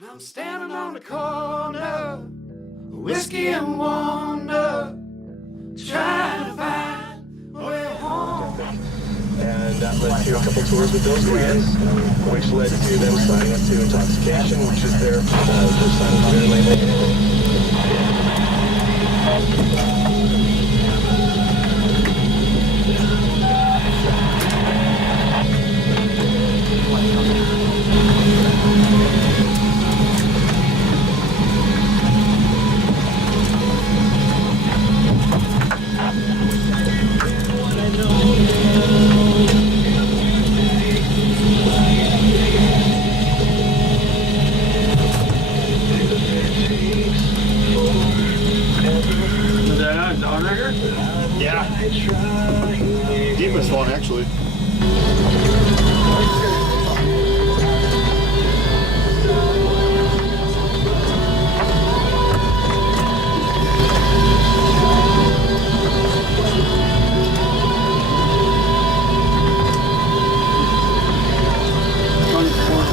I'm standing on the corner, whiskey and wonder, trying to find a way home. And that led to a couple tours with those guys, which led to them signing up to Intoxication, which is their first sign of their label. Yeah. Deepest one, actually.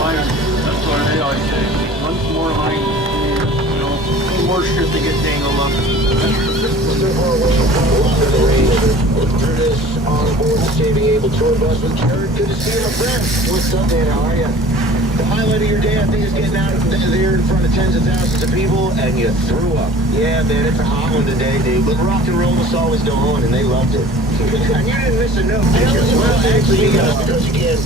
That's what they always say. Once more line, you know, more shit to get tangled up. Through this on-board saving able tour bus with Jared. Good to see you, my friend. What's up, man? How are you? The highlight of your day, I think, is getting out there in front of tens of thousands of people, and you threw up. Yeah, man, it's a hot one today, dude. But rock and roll was always go on, and they loved it. And you didn't miss a note, did you? Well, actually, because you can.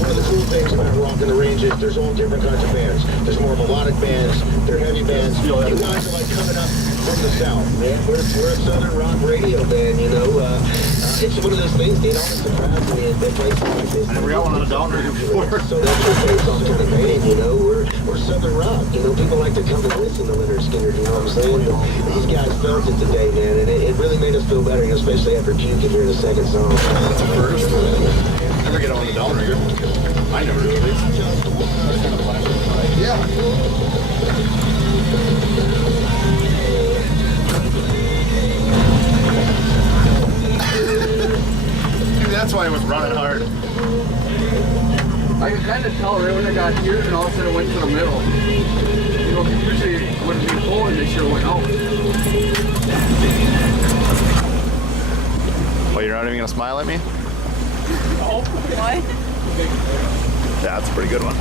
One of the cool things about Rock in the Range is there's all different kinds of bands. There's more melodic bands, there are heavy bands. You guys are like coming up from the south, man. We're a southern rock radio band, you know. It's one of those things, it always surprises me that places like this. I never got one on a downer before. So that's what based on kind of band, you know. We're southern rock, you know. People like to come and listen to Leonard Skinner, you know what I'm saying? But these guys felt it today, man, and it really made us feel better, especially after puking here in the second song. That's the first. Never get on the downer. I never do. Yeah. That's why it was running hard. I could kind of tell right when I got here, and all of a sudden it went to the middle. You know, usually when it's been full, they sure went out. Oh, you're not even gonna smile at me? Oh, What? Yeah, that's a pretty good one.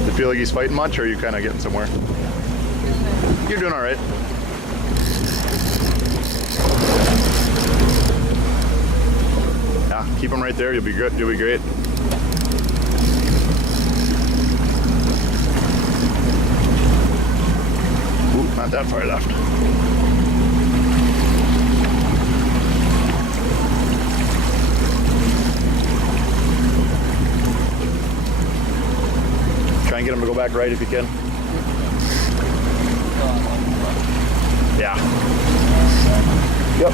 Do you feel like he's fighting much, or are you kind of getting somewhere? You're doing all right. Yeah, keep him right there. You'll be good. You'll be great. Ooh, not that far left. Try and get him to go back right if you can. Yeah. Yep.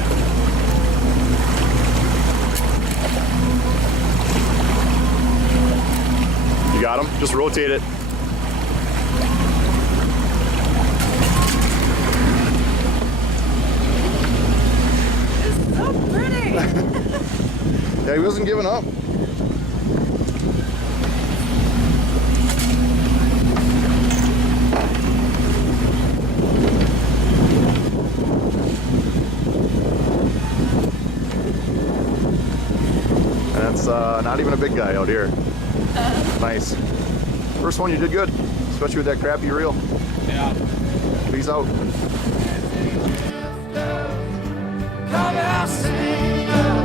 You got him? Just rotate it. It's so pretty. Yeah, he wasn't giving up. That's not even a big guy out here. Nice. First one you did good, especially with that crappy reel. yeah. Peace out. Come out, sing.